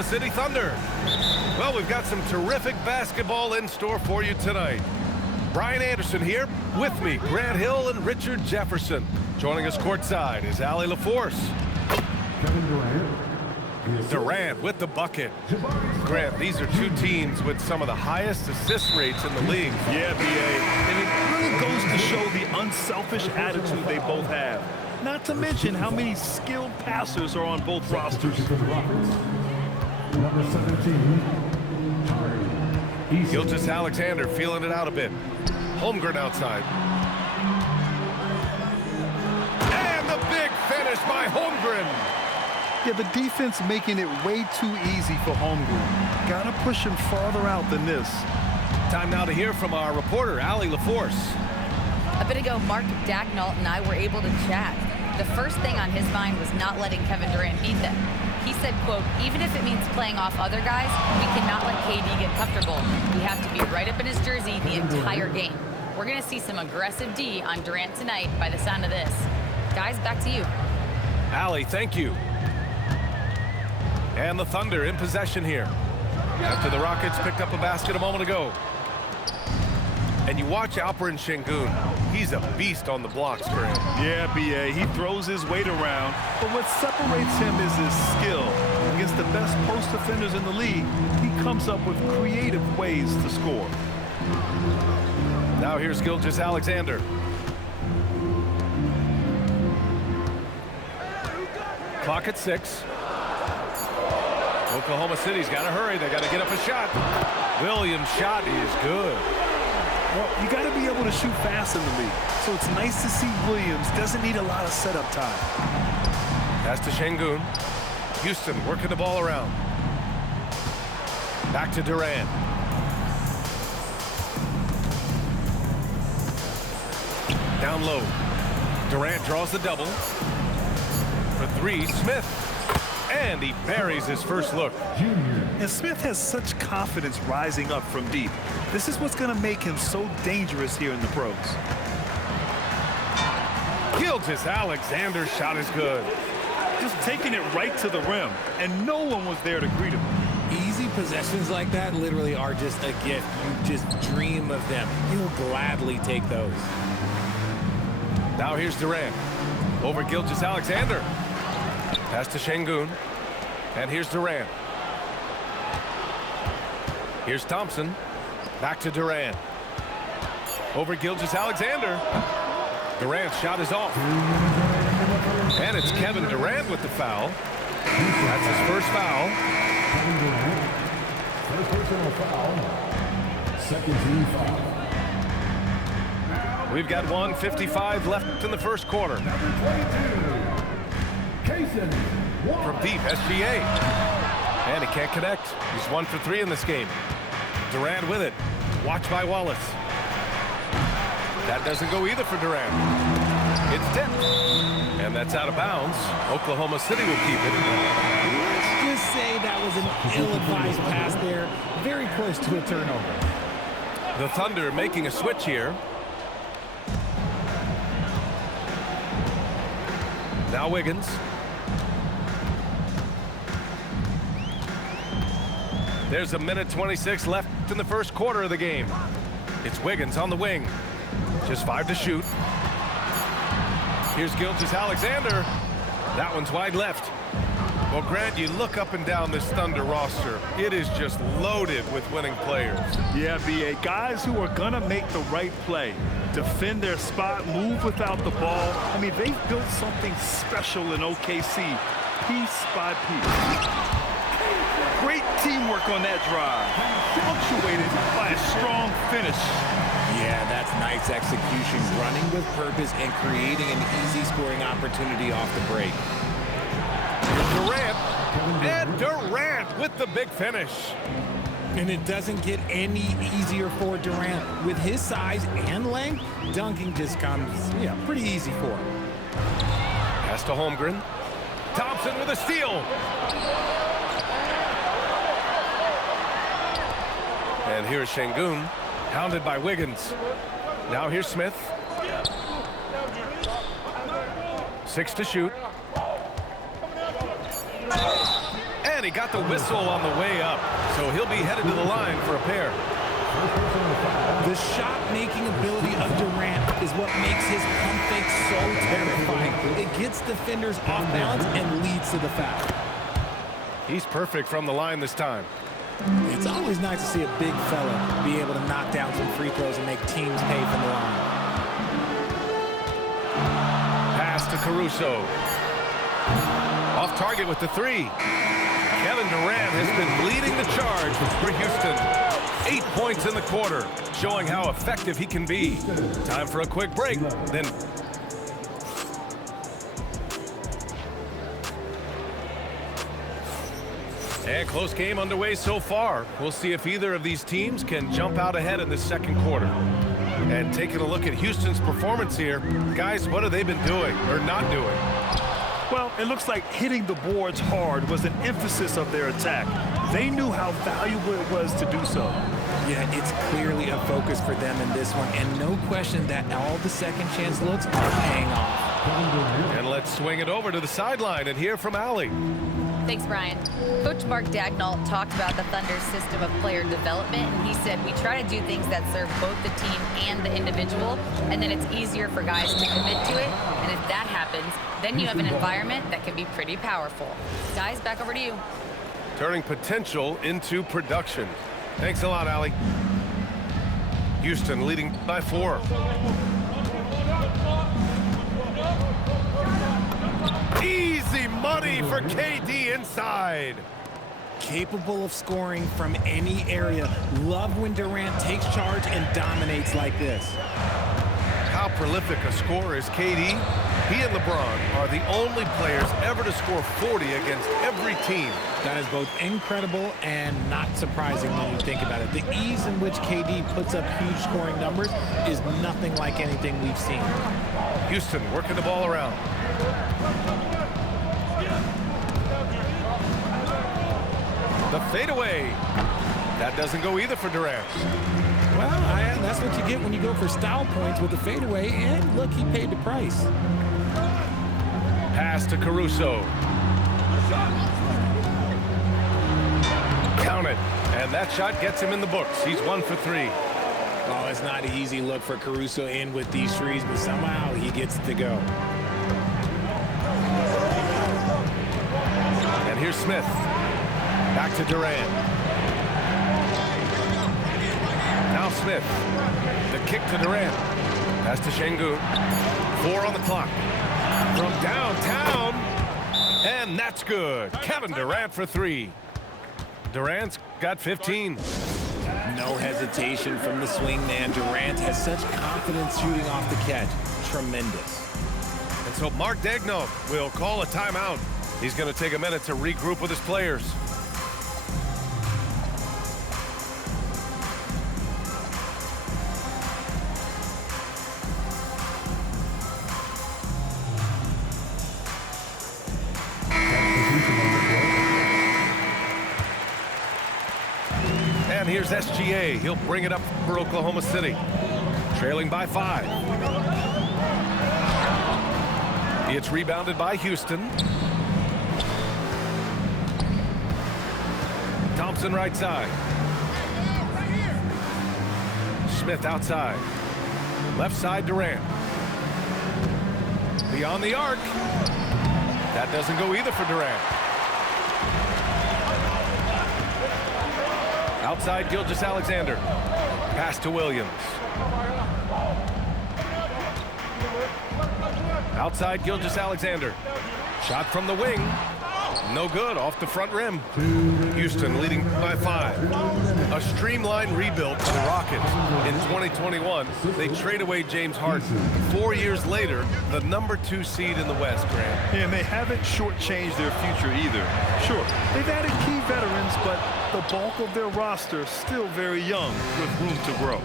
Oklahoma City Thunder. Well, we've got some terrific basketball in store for you tonight. Brian Anderson here, with me, Grant Hill and Richard Jefferson. Joining us courtside is Allie LaForce. Kevin Durant. Durant with the bucket. Grant, these are two teams with some of the highest assist rates in the league. Yeah, B.A. And it really goes to show the unselfish attitude they both have. Not to mention how many skilled passers are on both rosters. Number 17. Gilgeous Alexander feeling it out a bit. Holmgren outside. And the big finish by Holmgren. Yeah, the defense making it way too easy for Holmgren. Gotta push him farther out than this. Time now to hear from our reporter, Allie LaForce. A bit ago, Mark Dagnall and I were able to chat. The first thing on his mind was not letting Kevin Durant beat them. He said, quote, even if it means playing off other guys, we cannot let KD get comfortable. We have to be right up in his jersey the entire game. We're going to see some aggressive D on Durant tonight by the sound of this. Guys, back to you. Allie, thank you. And the Thunder in possession here. After the Rockets picked up a basket a moment ago. And you watch Alperen Şengün. He's a beast on the blocks, Grant. Yeah, B.A. He throws his weight around, but what separates him is his skill. Against the best post defenders in the league, he comes up with creative ways to score. Now here's Gilgeous Alexander. Clock at 6. Oklahoma City's got to hurry. They got to get up a shot. Williams' shot is good. Well, you got to be able to shoot fast in the league. So it's nice to see Williams doesn't need a lot of setup time. Pass to Şengün. Houston working the ball around. Back to Durant. Down low. Durant draws the double. For three, Smith. And he buries his first look. And Smith has such confidence rising up from deep. This is what's going to make him so dangerous here in the pros. Gilgeous Alexander's shot is good. Just taking it right to the rim, and no one was there to greet him. Easy possessions like that literally are just a gift. You just dream of them. You'll gladly take those. Now here's Durant. Over Gilgeous Alexander. Pass to Şengün. And here's Durant. Here's Thompson. Back to Durant. Over Gilgeous Alexander. Durant's shot is off. And it's Kevin Durant with the foul. That's his first foul. Kevin Durant. First personal foul. Second team foul. We've got 1:55 left in the first quarter. Number 22. From deep, SGA. And he can't connect. He's 1 for 3 in this game. Durant with it. Watched by Wallace. That doesn't go either for Durant. It's tipped. And that's out of bounds. Oklahoma City will keep it. Let's just say that was an ill-advised pass there. Very close to a turnover. The Thunder making a switch here. Now Wiggins. There's 1:26 left in the first quarter of the game. It's Wiggins on the wing. Just 5 to shoot. Here's Gilgeous Alexander. That one's wide left. Well, Grant, you look up and down this Thunder roster. It is just loaded with winning players. Yeah, B.A. Guys who are going to make the right play. Defend their spot, move without the ball. I mean, they've built something special in OKC. Piece by piece. Great teamwork on that drive. Punctuated by a strong finish. Yeah, that's nice execution. Running with purpose and creating an easy scoring opportunity off the break. Durant. And Durant with the big finish. And it doesn't get any easier for Durant. With his size and length, dunking just comes, pretty easy for him. Pass to Holmgren. Thompson with a steal. And here's Şengün, hounded by Wiggins. Now here's Smith. 6 to shoot. And he got the whistle on the way up, so he'll be headed to the line for a pair. The shot-making ability of Durant is what makes his pump fake so terrifying. It gets defenders off balance and leads to the foul. He's perfect from the line this time. It's always nice to see a big fella be able to knock down some free throws and make teams pay from the line. Pass to Caruso. Off target with the three. Kevin Durant has been leading the charge for Houston. 8 points in the quarter, showing how effective he can be. Time for a quick break. Then and close game underway so far. We'll see if either of these teams can jump out ahead in the second quarter. And taking a look at Houston's performance here, guys, what have they been doing or not doing? Well, it looks like hitting the boards hard was an emphasis of their attack. They knew how valuable it was to do so. Yeah, it's clearly a focus for them in this one, and no question that all the second chance looks are paying off. And let's swing it over to the sideline and hear from Allie. Thanks, Brian. Coach Mark Daigneault talked about the Thunder's system of player development, and he said, we try to do things that serve both the team and the individual, and then it's easier for guys to commit to it, and if that happens, then you have an environment that can be pretty powerful. Guys, back over to you. Turning potential into production. Thanks a lot, Allie. Houston leading by 4. Easy money for KD inside. Capable of scoring from any area. Love when Durant takes charge and dominates like this. How prolific a scorer is KD? He and LeBron are the only players ever to score 40 against every team. That is both incredible and not surprising when you think about it. The ease in which KD puts up huge scoring numbers is nothing like anything we've seen. Houston working the ball around. The fadeaway. That doesn't go either for Durant. Well, that's what you get when you go for style points with the fadeaway, and look, he paid the price. Pass to Caruso. Count it. And that shot gets him in the books. He's 1 for 3. Oh, it's not an easy look for Caruso in with these threes, but somehow he gets to go. And here's Smith. Back to Durant. Now Smith. The kick to Durant. Pass to Şengün. 4 on the clock. From downtown. And that's good. Kevin Durant for 3. Durant's got 15. No hesitation from the swing man. Durant has such confidence shooting off the catch. Tremendous. And so Mark Daigneault will call a timeout. He's going to take a minute to regroup with his players. And here's SGA. He'll bring it up for Oklahoma City. Trailing by 5. It's rebounded by Houston. Thompson right side. Smith outside. Left side Durant. Beyond the arc. That doesn't go either for Durant. Outside Gilgeous Alexander. Pass to Williams. Outside Gilgeous Alexander. Shot from the wing. No good, off the front rim. Houston leading by 5. A streamlined rebuild for the Rockets. In 2021, they trade away James Harden. 4 years later, the #2 seed in the West, Grant. And they haven't shortchanged their future either. Sure, they've added key veterans, but the bulk of their roster still very young with room to grow.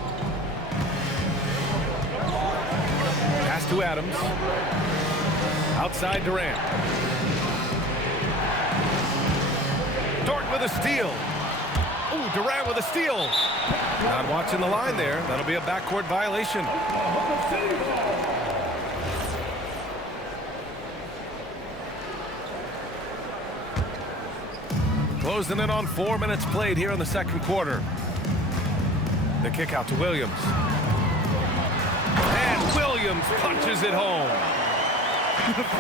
Pass to Adams. Outside Durant. Dort with a steal. Ooh, Durant with a steal. Not watching the line there. That'll be a backcourt violation. Closing in on 4 minutes played here in the second quarter. The kick out to Williams. And Williams punches it home.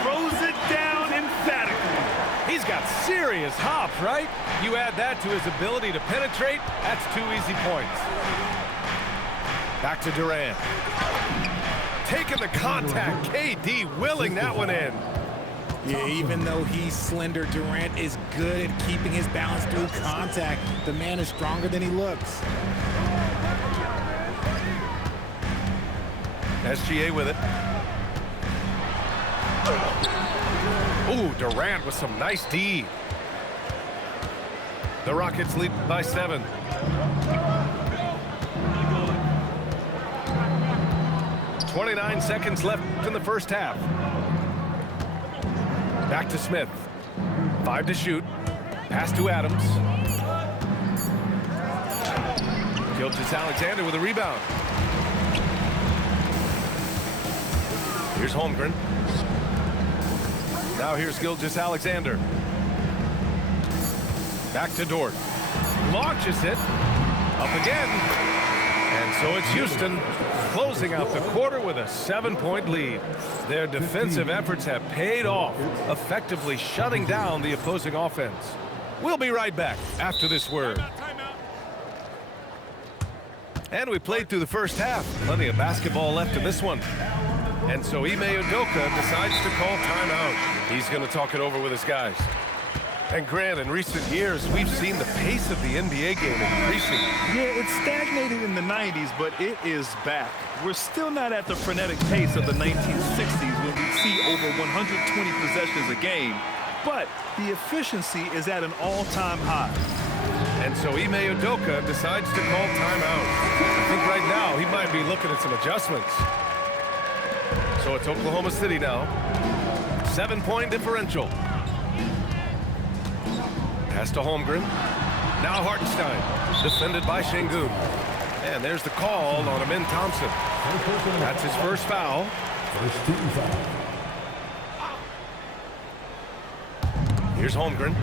Throws it down emphatically. He's got serious hops, right? You add that to his ability to penetrate, that's 2 easy points. Back to Durant. Taking the contact, KD willing that one in. Yeah, even though he's slender, Durant is good at keeping his balance through contact. The man is stronger than he looks. SGA with it. Ooh, Durant with some nice D. The Rockets lead by 7. .29 seconds left in the first half. Back to Smith. 5 to shoot. Pass to Adams. Gilgeous Alexander with a rebound. Here's Holmgren. Now here's Gilgeous Alexander. Back to Dort. Launches it. Up again. And so it's Houston closing out the quarter with a 7-point lead. Their defensive efforts have paid off, effectively shutting down the opposing offense. We'll be right back after this word. And we played through the first half. Plenty of basketball left in this one. And so Ime Udoka decides to call timeout. He's going to talk it over with his guys. And Grant, in recent years, we've seen the pace of the NBA game increasing. Yeah, it stagnated in the 90s, but it is back. We're still not at the frenetic pace of the 1960s when we see over 120 possessions a game, but the efficiency is at an all-time high. And so Ime Udoka decides to call timeout. I think right now he might be looking at some adjustments. So it's Oklahoma City now. 7-point differential. Pass to Holmgren. Now Hartenstein. Defended by Şengün. And there's the call on Amin Thompson. That's his first foul. First team foul. Here's Holmgren.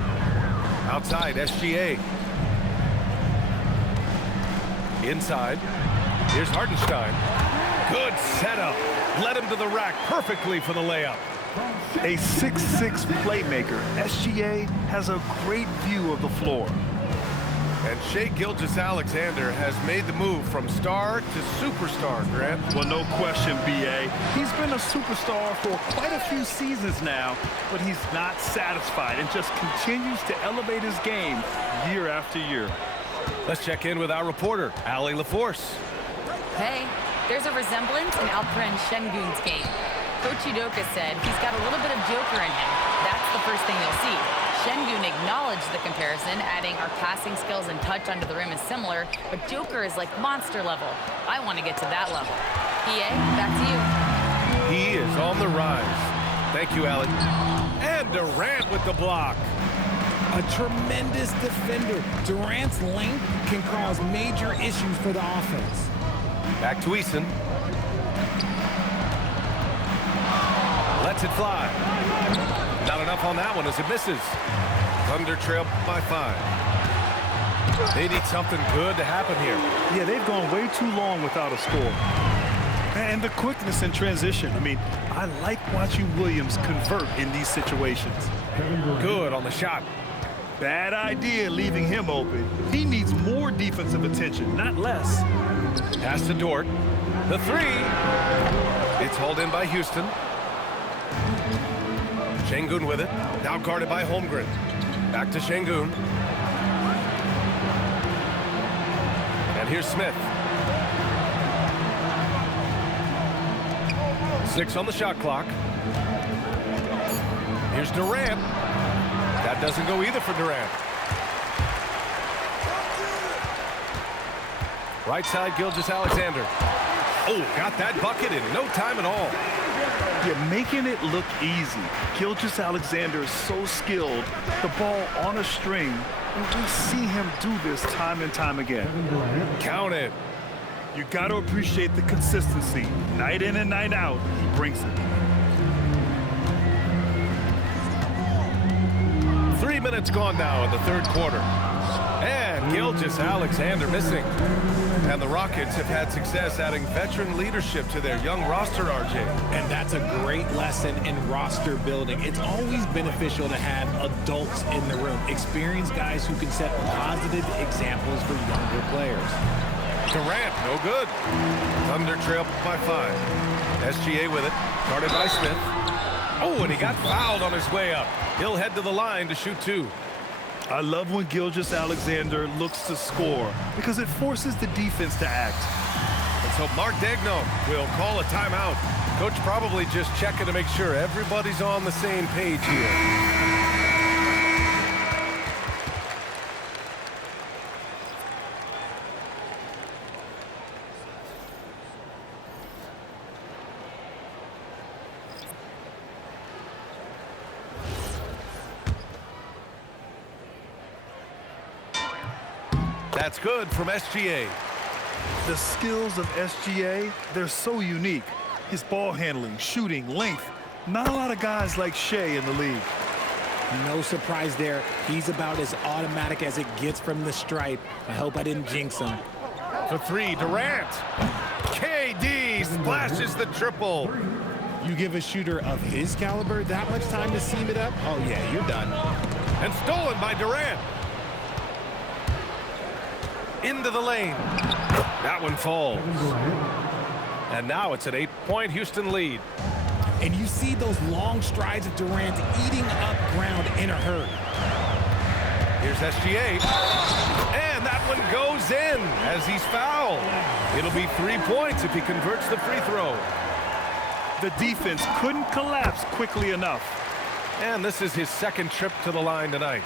Outside, SGA. Inside. Here's Hartenstein. Good setup. Led him to the rack perfectly for the layup. A 6'6" playmaker, SGA has a great view of the floor. And Shai Gilgeous Alexander has made the move from star to superstar, Grant. Well, no question, B.A. He's been a superstar for quite a few seasons now, but he's not satisfied and just continues to elevate his game year after year. Let's check in with our reporter, Allie LaForce. Hey, there's a resemblance in Alperen Şengün's game. Coach Udoka said he's got a little bit of Joker in him. That's the first thing you'll see. Şengün acknowledged the comparison, adding our passing skills and touch under the rim is similar, but Joker is like monster level. I want to get to that level. PA, back to you. He is on the rise. Thank you, Allie. And Durant with the block. A tremendous defender. Durant's length can cause major issues for the offense. Back to Eason. Lets it fly. Not enough on that one as it misses. Thunder trail by 5. They need something good to happen here. Yeah, they've gone way too long without a score. And the quickness in transition. I mean, I like watching Williams convert in these situations. Good on the shot. Bad idea leaving him open. He needs more defensive attention, not less. Pass to Dort. The 3. It's hauled in by Houston. Şengün with it. Now guarded by Holmgren. Back to Şengün. And here's Smith. 6 on the shot clock. Here's Durant. That doesn't go either for Durant. Right side, Gilgeous Alexander. Oh, got that bucket in no time at all. You're making it look easy. Gilgeous Alexander is so skilled. The ball on a string. And we see him do this time and time again. Count it. You got to appreciate the consistency. Night in and night out, he brings it. 3 minutes gone now in the third quarter. And Gilgeous Alexander missing. And the Rockets have had success adding veteran leadership to their young roster, RJ. And that's a great lesson in roster building. It's always beneficial to have adults in the room, experienced guys who can set positive examples for younger players. Durant, no good. Thunder trail by 5. SGA with it, guarded by Smith. Oh, and he got fouled on his way up. He'll head to the line to shoot 2. I love when Gilgeous Alexander looks to score because it forces the defense to act. And so Mark Daigneault will call a timeout. Coach probably just checking to make sure everybody's on the same page here. That's good from SGA. The skills of SGA, they're so unique. His ball handling, shooting, length. Not a lot of guys like Shai in the league. No surprise there. He's about as automatic as it gets from the stripe. I hope I didn't jinx him. For 3, Durant. KD splashes the triple. You give a shooter of his caliber that much time to seam it up? Oh, yeah, you're done. And stolen by Durant. Into the lane. That one falls. And now it's an 8-point Houston lead. And you see those long strides of Durant eating up ground in a hurry. Here's SGA. And that one goes in as he's fouled. It'll be 3 points if he converts the free throw. The defense couldn't collapse quickly enough. And this is his second trip to the line tonight.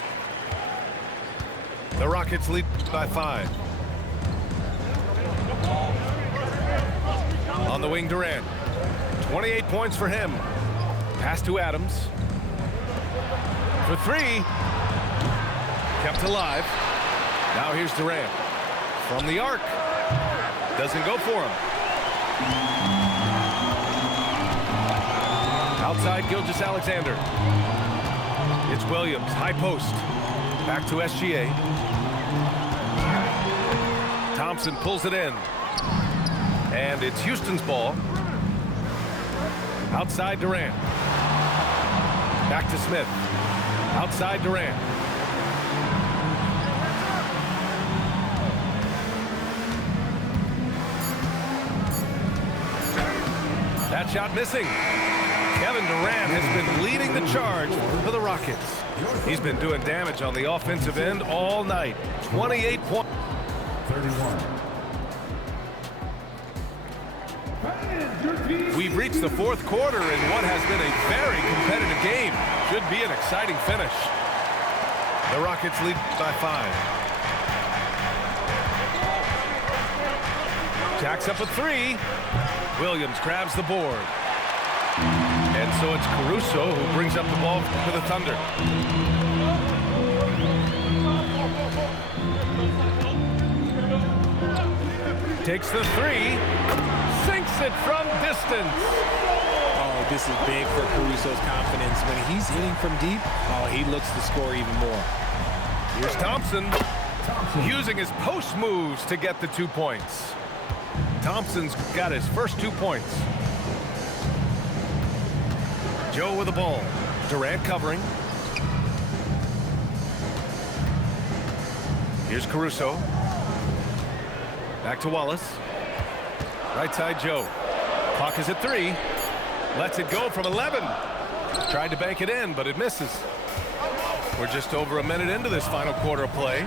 The Rockets lead by 5. On the wing, Durant. 28 points for him. Pass to Adams. For 3. Kept alive. Now here's Durant. From the arc. Doesn't go for him. Outside, Gilgeous Alexander. It's Williams, high post. Back to SGA. Thompson pulls it in. And it's Houston's ball. Outside Durant. Back to Smith. Outside Durant. That shot missing. Kevin Durant has been leading the charge for the Rockets. He's been doing damage on the offensive end all night. 28 points. 31. We've reached the fourth quarter in what has been a very competitive game. Should be an exciting finish. The Rockets lead by 5. Jacks up a 3. Williams grabs the board. And so it's Caruso who brings up the ball for the Thunder. Takes the 3. Sinks it from distance. Oh, this is big for Caruso's confidence. When he's hitting from deep, oh, he looks to score even more. Here's Thompson using his post moves to get the 2 points. Thompson's got his first 2 points. Joe with the ball. Durant covering. Here's Caruso. Back to Wallace. Right side Joe. Clock is at 3. Lets it go from 11. Tried to bank it in, but it misses. We're just over a minute into this final quarter of play.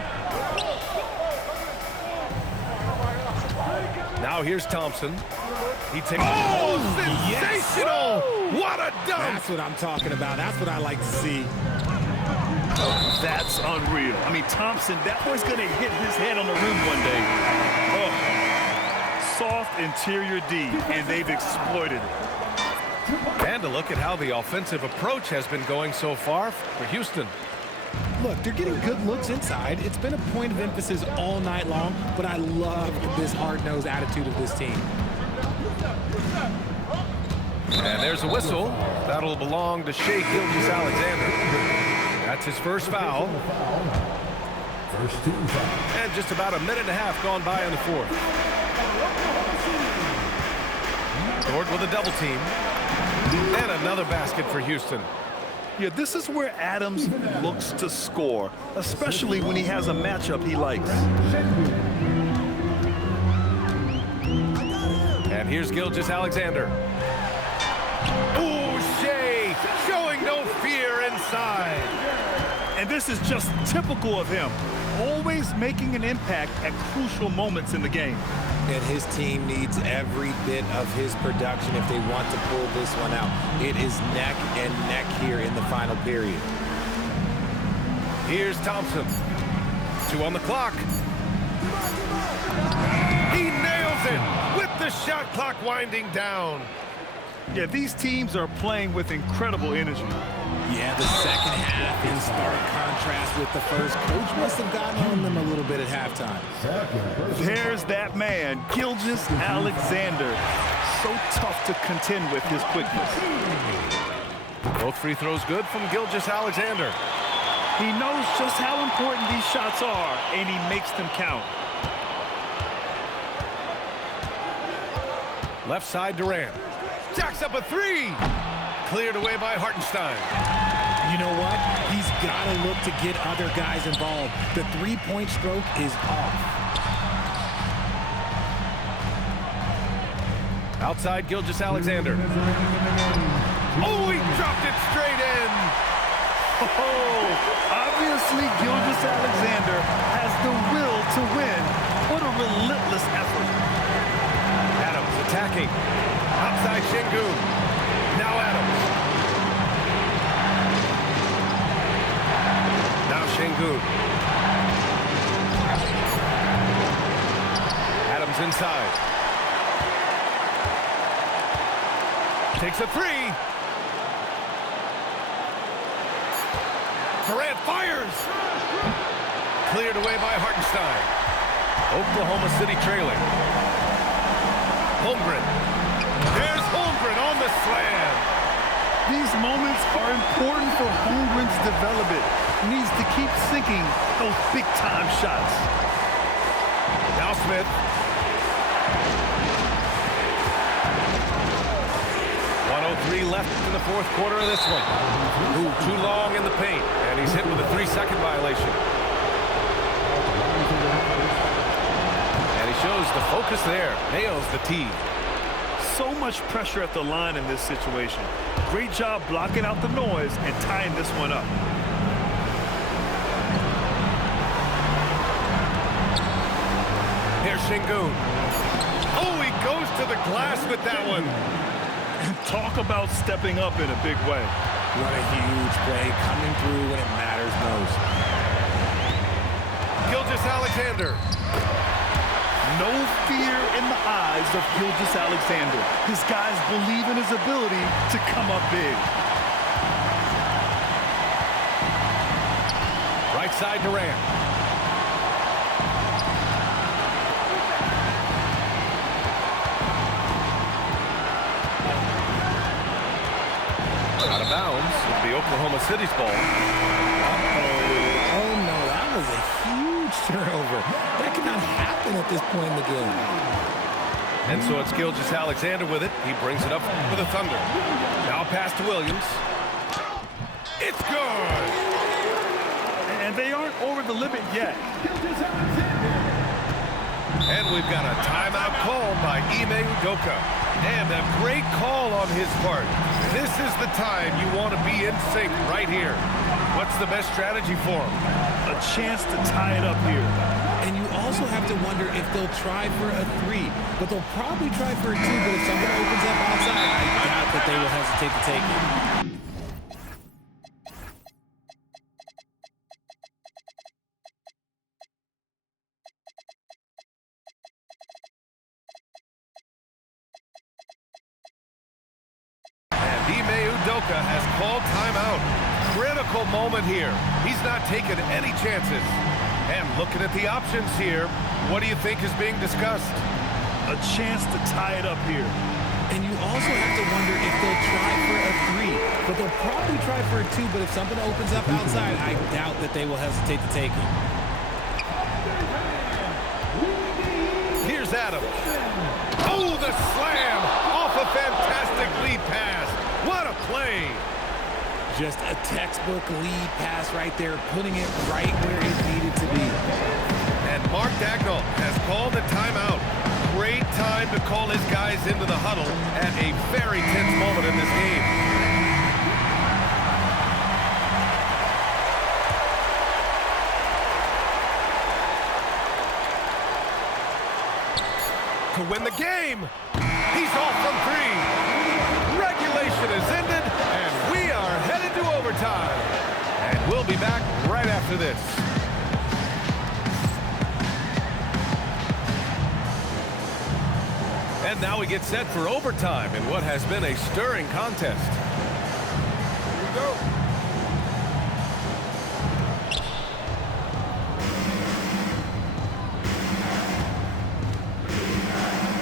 Now here's Thompson. He takes. Oh, sensational! Yes. What a dunk! That's what I'm talking about. That's what I like to see. That's unreal. I mean, Thompson, that boy's going to hit his head on the rim one day. Oh. Soft interior D, and they've exploited it. And a look at how the offensive approach has been going so far for Houston. Look, they're getting good looks inside. It's been a point of emphasis all night long, but I love this hard-nosed attitude of this team. And there's a whistle. That'll belong to Shai Gilgeous Alexander. That's his first foul. First team foul. And just about a minute and a half gone by in the fourth. Gord with a double team. And another basket for Houston. Yeah, this is where Adams looks to score, especially when he has a matchup he likes. And here's Gilgeous Alexander. Ooh, Shai showing no fear inside. And this is just typical of him, always making an impact at crucial moments in the game. And his team needs every bit of his production if they want to pull this one out. It is neck and neck here in the final period. Here's Thompson. 2 on the clock. He nails it with the shot clock winding down. Yeah, these teams are playing with incredible energy. Yeah, the second half in stark contrast with the first. Coach must have gotten on them a little bit at halftime. There's that man, Gilgeous Alexander. So tough to contend with his quickness. Both free throws good from Gilgeous Alexander. He knows just how important these shots are, and he makes them count. Left side Durant. Jacks up a three. Cleared away by Hartenstein. You know what? He's got to look to get other guys involved. The three-point stroke is off. Outside Gilgeous Alexander. Oh, he dropped it straight in. Oh, obviously Gilgeous Alexander has the will to win. What a relentless effort. Adams attacking. Outside Şengün. Now Adams. Now Şengün. Adams inside. Takes a three. Durant fires. Cleared away by Hartenstein. Oklahoma City trailing. Holmgren. There's Holmgren on the slam. These moments are important for Holmgren's development. He needs to keep sinking those big-time shots. Now Smith. Left in the fourth quarter of this one. Ooh, too long in the paint, and he's hit with a 3-second violation. And he shows the focus there. Nails the tee. So much pressure at the line in this situation. Great job blocking out the noise and tying this one up. Here's Şengün. Oh, he goes to the glass with that one. Talk about stepping up in a big way. What a huge play, coming through when it matters most. Gilgeous Alexander. No fear in the eyes of Gilgeous Alexander. His guys believe in his ability to come up big. Right side Durant. Out of bounds. It'll be Oklahoma City's ball. Oh, no, that was a huge turnover. That cannot happen at this point in the game. And so it's Gilgeous Alexander with it. He brings it up for the Thunder. Now pass to Williams. It's good. And they aren't over the limit yet. And we've got a timeout called by Ime Udoka. And a great call on his part. This is the time you want to be in sync right here. What's the best strategy for him? A chance to tie it up here. And you also have to wonder if they'll try for a three. But they'll probably try for a two. But if someone opens up outside, I doubt that they will hesitate to take it. Ime Udoka has called timeout. Critical moment here. He's not taking any chances. And looking at the options here, what do you think is being discussed? A chance to tie it up here. And you also have to wonder if they'll try for a three. but they'll probably try for a 2, but if something opens up outside, I doubt that they will hesitate to take it. Here's Adams. Oh, the slam off a fantastic lead pass. What a play. Just a textbook lead pass right there, putting it right where it needed to be. And Mark Daigneault has called a timeout. Great time to call his guys into the huddle at a very tense moment in this game. To win the game, he's off from 3. Regulation is ended, and we are headed to overtime. And we'll be back right after this. And now we get set for overtime in what has been a stirring contest. Here we go.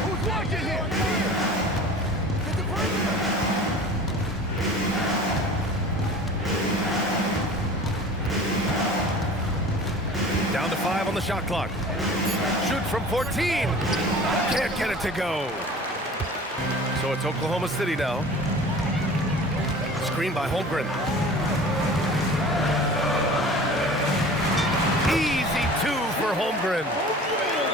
Who's watching here? Down to 5 on the shot clock. Shoots from 14. Can't get it to go. So it's Oklahoma City now. Screen by Holmgren. Easy 2 for Holmgren.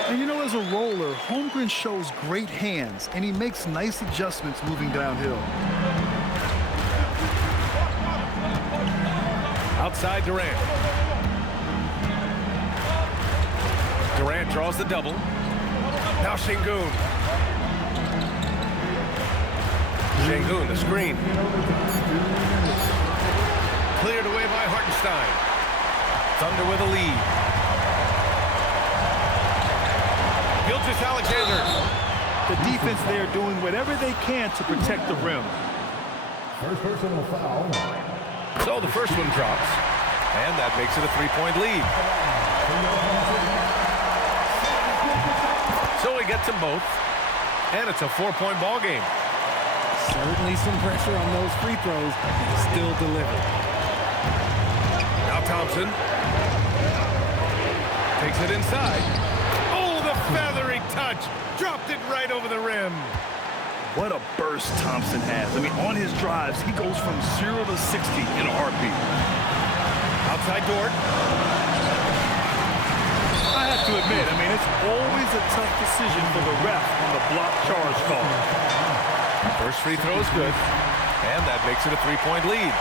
And you know, as a roller, Holmgren shows great hands, and he makes nice adjustments moving downhill. Outside Durant. Durant draws the double. Now Şengün. Şengün, the screen. Cleared away by Hartenstein. Thunder with a lead. Gilgeous Alexander. The defense there doing whatever they can to protect the rim. First personal foul. So the first one drops, and that makes it a 3-point lead. So he gets them both, and it's a 4-point ball game. Certainly some pressure on those free throws, but still delivered. Now Thompson takes it inside. Oh, the feathery touch. Dropped it right over the rim. What a burst Thompson has. I mean, on his drives, he goes from 0 to 60 in a heartbeat. Outside Dort. I have to admit, I mean, it's always a tough decision for the ref on the block charge call. First free throw is good, and that makes it a 3-point lead.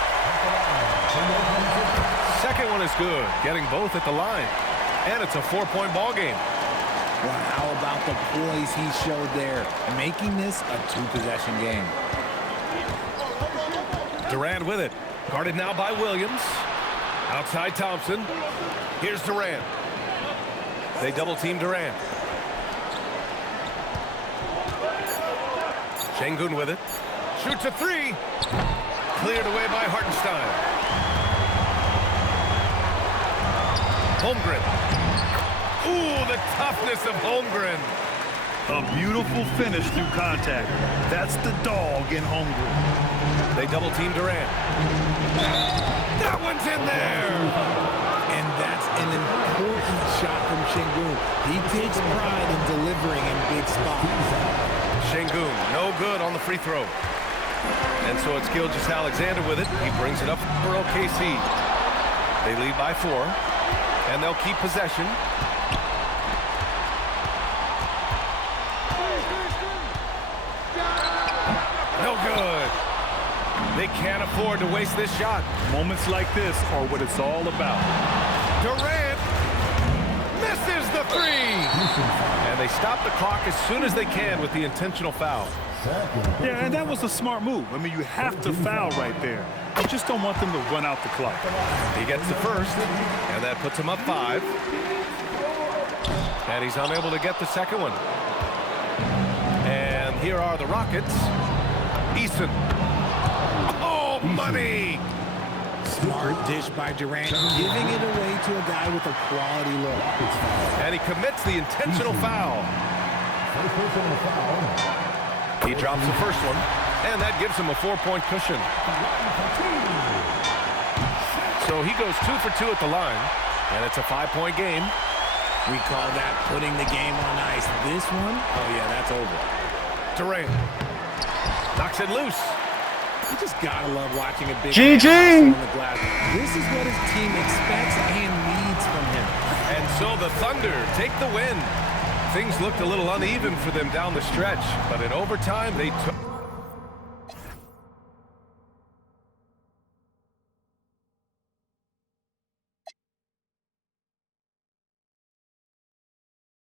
Second one is good, getting both at the line, and it's a 4-point ball game. Well, how about the poise he showed there, making this a 2-possession game. Durant with it, guarded now by Williams. Outside Thompson. Here's Durant. They double-team Durant. Şengün with it. Shoots a 3. Cleared away by Hartenstein. Holmgren. Ooh, the toughness of Holmgren. A beautiful finish through contact. That's the dog in Holmgren. They double-team Durant. That one's in there. And that's an important shot from Şengün. He takes pride in delivering in big spots. Şengün, no good on the free throw. And so it's Gilgeous Alexander with it. He brings it up for OKC. They lead by 4, and they'll keep possession. No good. They can't afford to waste this shot. Moments like this are what it's all about. Durant misses the 3. And they stop the clock as soon as they can with the intentional foul. Yeah, and that was a smart move. I mean, you have to foul right there. You just don't want them to run out the clock. He gets the first, and that puts him up 5. And he's unable to get the second one. And here are the Rockets. Eason. Oh, money! Smart dish by Durant, giving it away to a guy with a quality look. And he commits the intentional foul. He drops the first one. And that gives him a 4-point cushion. So he goes 2 for 2 at the line, and it's a 5-point game. We call that putting the game on ice. This one, oh yeah, that's over. Durant knocks it loose. You just gotta love watching a big GG! man on the glass. This is what his team expects and needs from him. And so the Thunder take the win. Things looked a little uneven for them down the stretch, but in overtime they took...